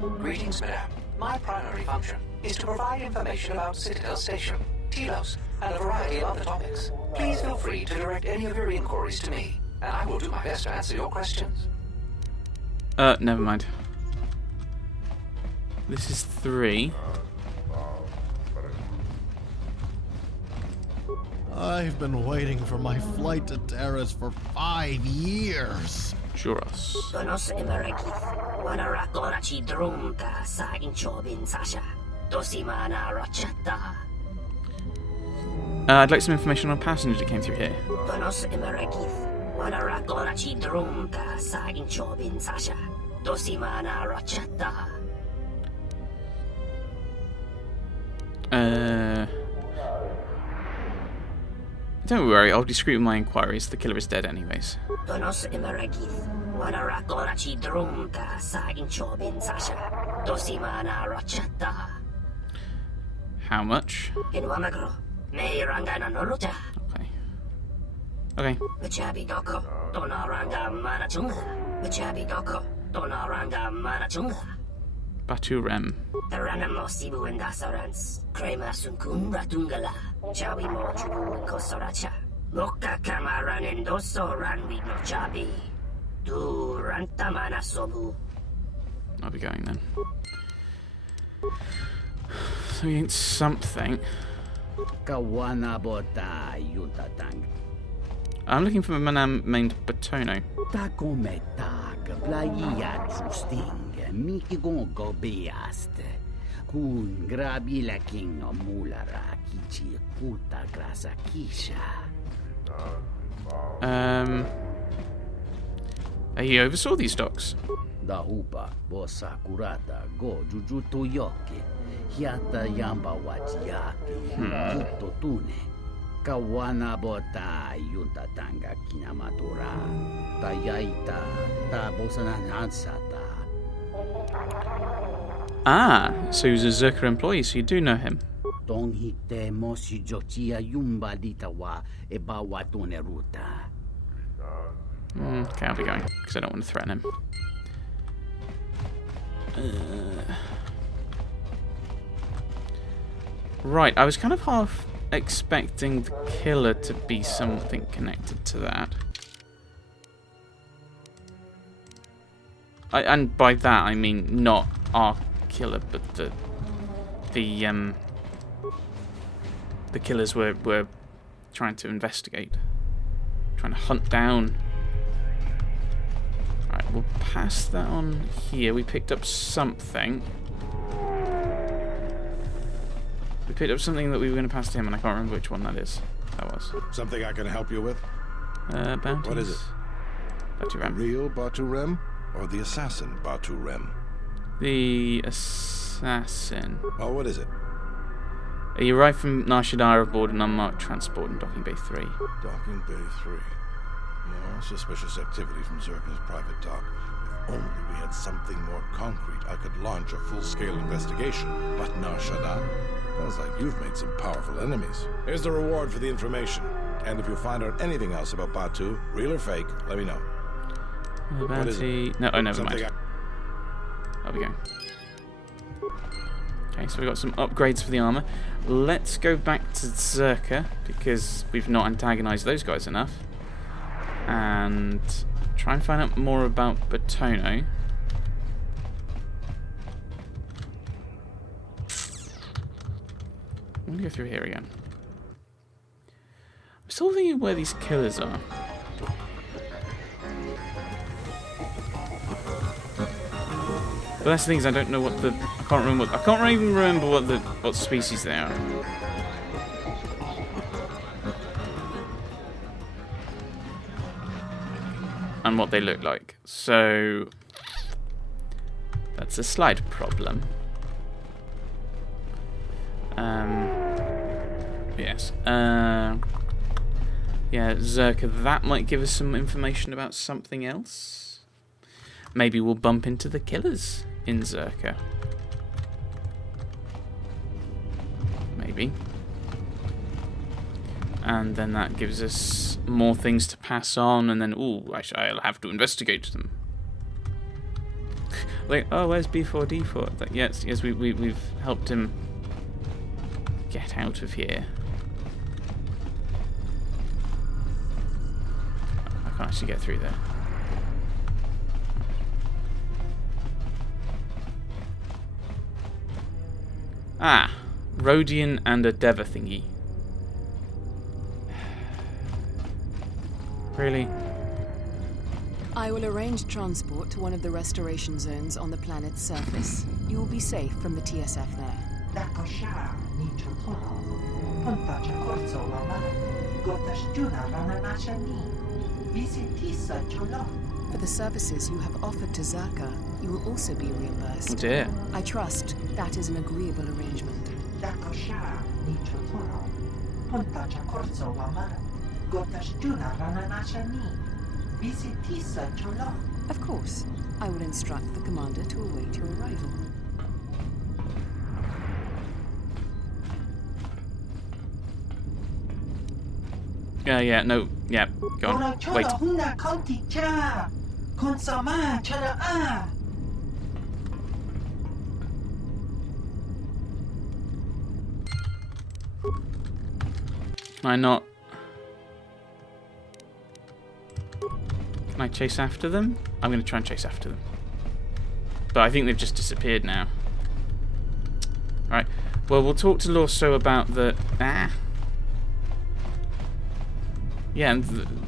Greetings, madame. My primary function is to provide information about Citadel Station, Telos, and a variety of other topics. Please feel free to direct any of your inquiries to me, and I will do my best to answer your questions. Never mind. This is 3. I've been waiting for my flight to Terrace for 5 years. Juros. I'd like some information on a passenger that came through here. Don't worry, I'll be discreet with my inquiries. The killer is dead anyways. How much? Okay. Okay. Batu Rem. I'll be going then. So we ain't something. I'm looking for a man named Batono. He oversaw these docks. Ah, so he was a Zerka employee, so you do know him. Okay, I'll be going, because I don't want to threaten him. Right, I was kind of half expecting the killer to be something connected to that. And by that I mean not our killer, but the killers we're trying to investigate, trying to hunt down. Right, we'll pass that on here. We picked up something. We picked up something that we were going to pass to him, and I can't remember which one that is. That was. Something I can help you with? Bounties. What is it? Batu Rem. The real Batu Rem? Or the assassin Batu Rem? The assassin. Oh, what is it? You arrived from Nar Shaddaa aboard an unmarked transport in Docking Bay 3. Docking Bay 3. More suspicious activity from Zerka's private dock. If only we had something more concrete, I could launch a full-scale investigation. But Nar Shaddaa? Sounds like you've made some powerful enemies. Here's the reward for the information. And if you find out anything else about Batu, real or fake, let me know. The What is bounty. it? No, oh, never Something mind. There we go. Okay, so we've got some upgrades for the armor. Let's go back to Zerka, because we've not antagonized those guys enough. And try and find out more about Batono. I'm going to go through here again. I'm still thinking where these killers are. But that's the thing is I don't know what the I can't even remember what species they are. And what they look like. So that's a slight problem. Yes. Yeah, Zerka, that might give us some information about something else. Maybe we'll bump into the killers in Zerka. Maybe. And then that gives us more things to pass on, and then, ooh, I'll have to investigate them. Like, oh, where's B4D4? Like, yes, we've helped him get out of here. I can't actually get through there. Ah, Rhodian and a Deva thingy. Really? I will arrange transport to one of the restoration zones on the planet's surface. You will be safe from the TSF there. For the services you have offered to Zerka, you will also be reimbursed. Oh dear. I trust that is an agreeable arrangement. Of course, I will instruct the commander to await your arrival. Yeah, no, yeah, go on. Wait. Can I not... Can I chase after them? I'm going to try and chase after them. But I think they've just disappeared now. Alright, well, we'll talk to Lorso about the... Yeah, and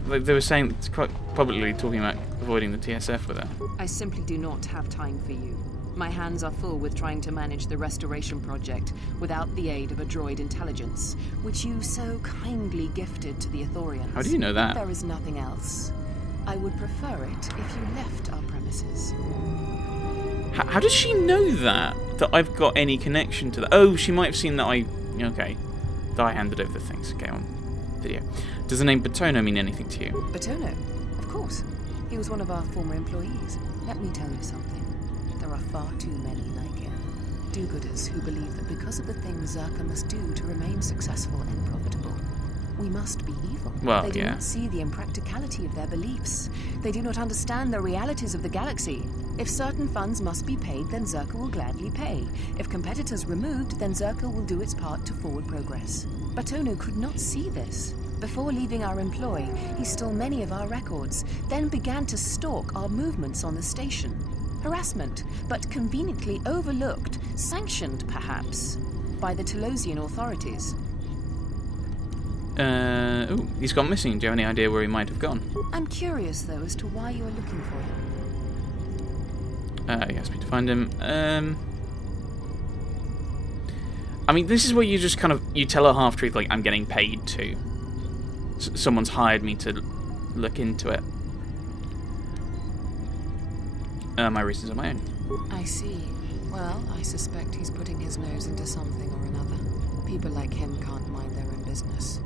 they were saying, it's quite probably talking about avoiding the TSF with her. I simply do not have time for you. My hands are full with trying to manage the restoration project without the aid of a droid intelligence, which you so kindly gifted to the Ithorians. How do you know that? There is nothing else. I would prefer it if you left our premises. How does she know that? That I've got any connection to that? Oh, she might have seen that I... Okay. That I handed over the things. Okay, on video. Does the name Batono mean anything to you? Batono? Of course. He was one of our former employees. Let me tell you something. There are far too many like him. Do-gooders who believe that because of the things Zerka must do to remain successful and profitable, we must be evil. Well, they do not see the impracticality of their beliefs. They do not understand the realities of the galaxy. If certain funds must be paid, then Zerka will gladly pay. If competitors removed, then Zerka will do its part to forward progress. Batono could not see this. Before leaving our employ, he stole many of our records, then began to stalk our movements on the station. Harassment, but conveniently overlooked, sanctioned perhaps, by the Telosian authorities. Oh, he's gone missing. Do you have any idea where he might have gone? I'm curious, though, as to why you are looking for him. He asked me to find him. I mean, this is where you just kind of, you tell a half-truth, like, I'm getting paid to. Someone's hired me to look into it. My reasons are my own. I see. Well, I suspect he's putting his nose into something or another. People like him can't mind their own business,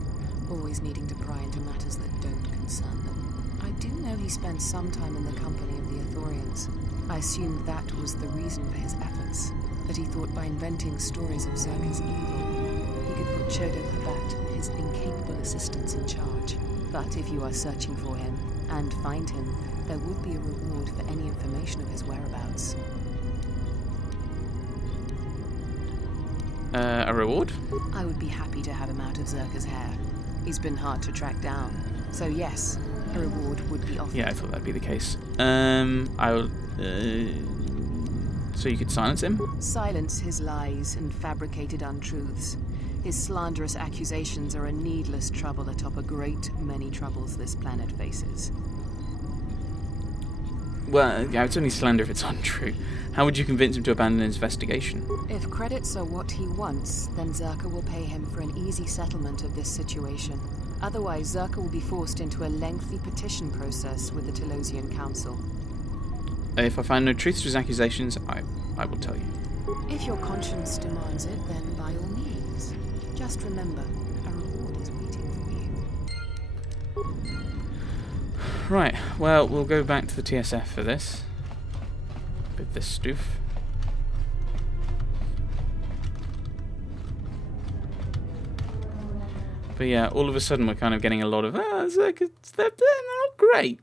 always needing to pry into matters that don't concern them. I do know he spent some time in the company of the Ithorians. I assumed that was the reason for his efforts, that he thought by inventing stories of Zerka's evil, he could put Chodo Habat, his incapable assistants, in charge. But if you are searching for him, and find him, there would be a reward for any information of his whereabouts. A reward? I would be happy to have him out of Zerka's hair. He's been hard to track down. So yes, a reward would be offered. Yeah, I thought that'd be the case. I'll... So you could silence him? Silence his lies and fabricated untruths. His slanderous accusations are a needless trouble atop a great many troubles this planet faces. Well, yeah, it's only slander if it's untrue. How would you convince him to abandon his investigation? If credits are what he wants, then Zerka will pay him for an easy settlement of this situation. Otherwise, Zerka will be forced into a lengthy petition process with the Telosian Council. If I find no truth to his accusations, I will tell you. If your conscience demands it, then by all means. Just remember, a reward is waiting for you. Right, well, we'll go back to the TSF for this. With this stuff. But yeah, all of a sudden we're kind of getting a lot of, Zerka, they're not great.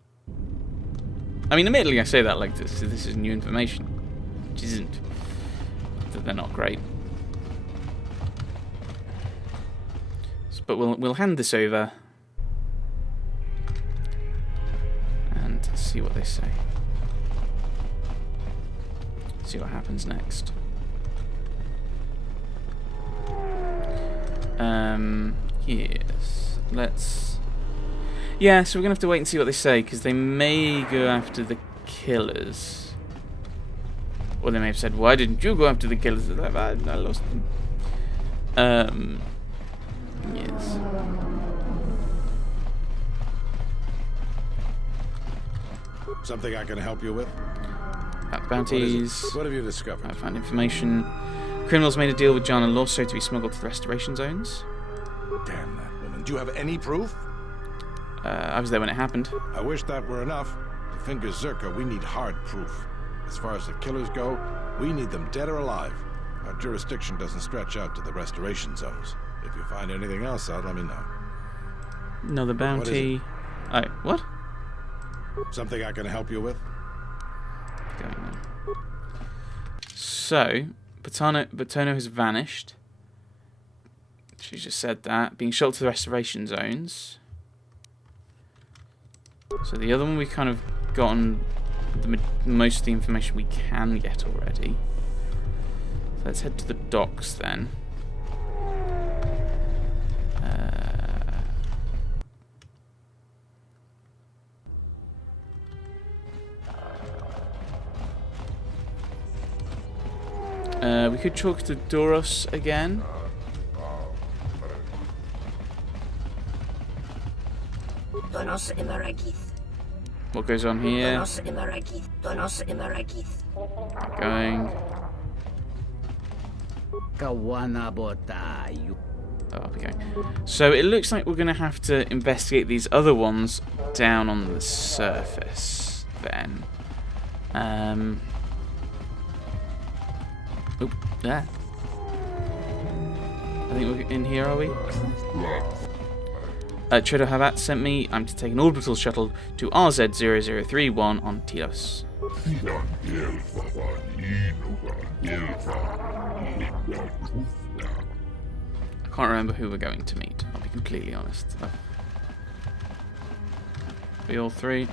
I mean, admittedly, I say that like this is new information, which isn't. That they're not great. But we'll hand this over and see what they say. See what happens next. Yes. Let's. Yeah, so we're gonna have to wait and see what they say, because they may go after the killers, or they may have said, "Why didn't you go after the killers?" I lost them. Yes. Something I can help you with? Bounties. What have you discovered? I found information. Criminals made a deal with John and Lawso to be smuggled to the restoration zones. Damn that woman. Do you have any proof? I was there when it happened. I wish that were enough. To finger Zerka, we need hard proof. As far as the killers go, we need them dead or alive. Our jurisdiction doesn't stretch out to the restoration zones. If you find anything else out, let me know. Another bounty. What? Something I can help you with? Going on. So, Batono has vanished. She just said that. Being shot to the restoration zones. So the other one we've kind of gotten most of the information we can get already. So let's head to the docks then. We could talk to Doros again. What goes on here? Going. Oh, okay. So it looks like we're going to have to investigate these other ones down on the surface then. Oop, there. I think we're in here, are we? Tredo Habat sent me. I'm to take an orbital shuttle to RZ0031 on Telos. I can't remember who we're going to meet, I'll be completely honest. We all three.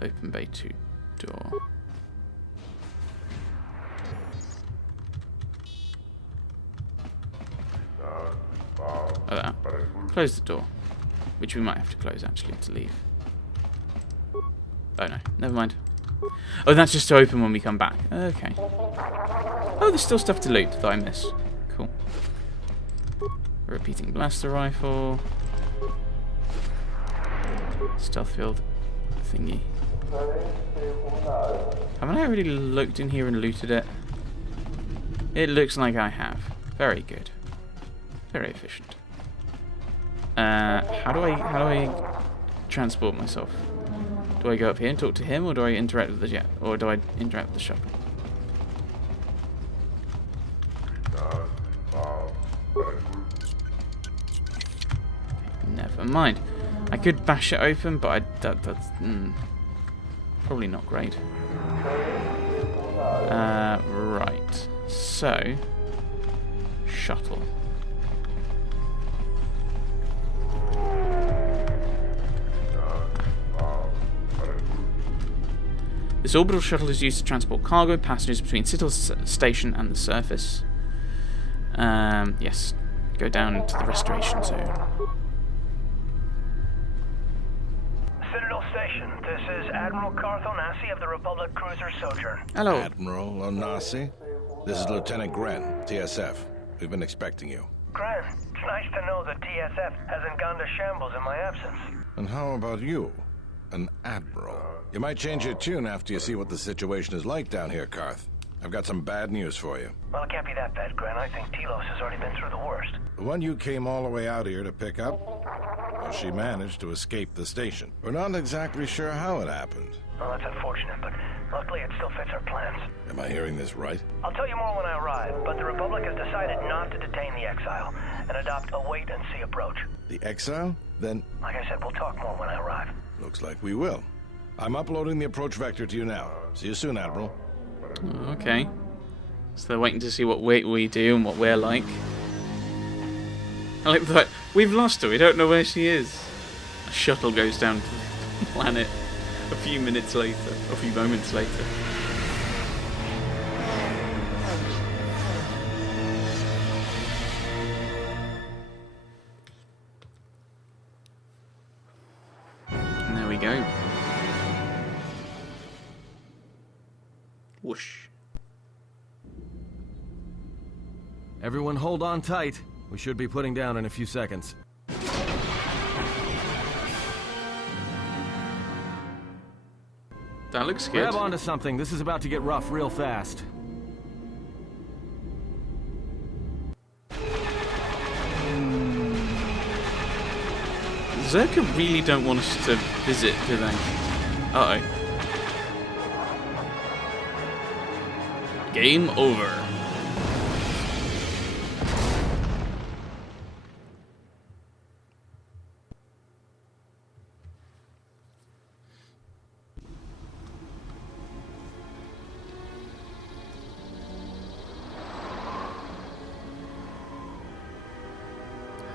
Open bay 2 door. Close the door, which we might have to close actually to leave. Oh no, never mind. Oh, that's just to open when we come back. Okay. Oh, there's still stuff to loot that I miss. Cool. Repeating blaster rifle. Stealth field thingy. Haven't I already looked in here and looted it? It looks like I have. Very good. Very efficient. How do I transport myself? Do I go up here and talk to him, or do I interact with the jet, or do I interact with the shuttle? Never mind. I could bash it open, but that's probably not great. Right. So, shuttle. This orbital shuttle is used to transport cargo and passengers between Citadel Station and the surface. Yes, go down to the restoration zone. Citadel Station, this is Admiral Carth Onasi of the Republic Cruiser Sojourn. Hello. Admiral Onasi. This is Lieutenant Gren, TSF. We've been expecting you. Gren, it's nice to know that TSF hasn't gone to shambles in my absence. And how about you? An admiral. You might change your tune after you see what the situation is like down here, Carth. I've got some bad news for you. Well, it can't be that bad, Gren. I think Telos has already been through the worst. The one you came all the way out here to pick up? Well, she managed to escape the station. We're not exactly sure how it happened. Well, that's unfortunate, but luckily it still fits our plans. Am I hearing this right? I'll tell you more when I arrive, but the Republic has decided not to detain the exile and adopt a wait-and-see approach. The exile? Then Like I said, we'll talk more when I arrive. looks like we will. I'm uploading the approach vector to you now. See you soon, Admiral. Okay. So they're waiting to see what we do and what we're like. I like that. We've lost her. We don't know where she is. A shuttle goes down to the planet a few minutes later. A few moments later. And there we go. Whoosh. Everyone hold on tight. We should be putting down in a few seconds. That looks good. Grab onto something. This is about to get rough real fast. Zerka really don't want us to visit, do they? Uh-oh. Game over.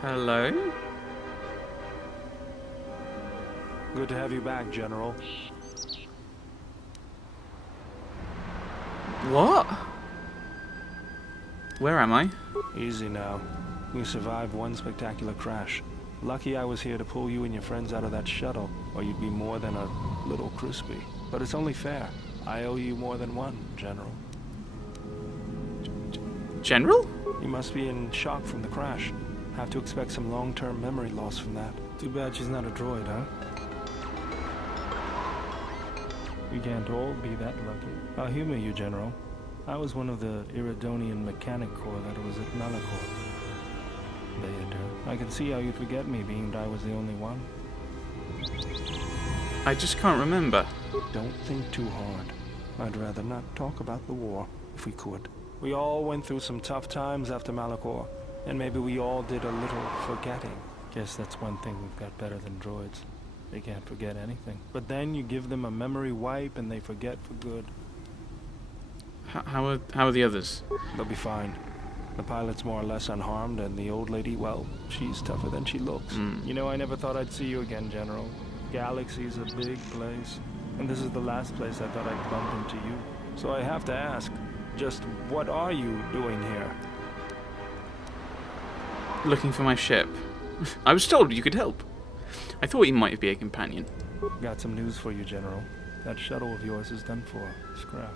Hello? Good to have you back, General. What? Where am I? Easy now. We survived one spectacular crash. Lucky I was here to pull you and your friends out of that shuttle, or you'd be more than a little crispy. But it's only fair. I owe you more than one, General. General? You must be in shock from the crash. Have to expect some long-term memory loss from that. Too bad she's not a droid, huh? We can't all be that lucky. I'll humor you, General. I was one of the Iridonian Mechanic Corps that was at Malachor. I can see how you'd forget me, being that I was the only one. I just can't remember. Don't think too hard. I'd rather not talk about the war, if we could. We all went through some tough times after Malachor, and maybe we all did a little forgetting. Guess that's one thing we've got better than droids. They can't forget anything. But then you give them a memory wipe and they forget for good. How are the others? They'll be fine. The pilot's more or less unharmed, and the old lady, well, she's tougher than she looks. You know, I never thought I'd see you again, General. Galaxy's a big place, and this is the last place I thought I'd bump into you. So I have to ask, just what are you doing here? Looking for my ship. I was told you could help. I thought you might be a companion. Got some news for you, General. That shuttle of yours is done for. Scrap.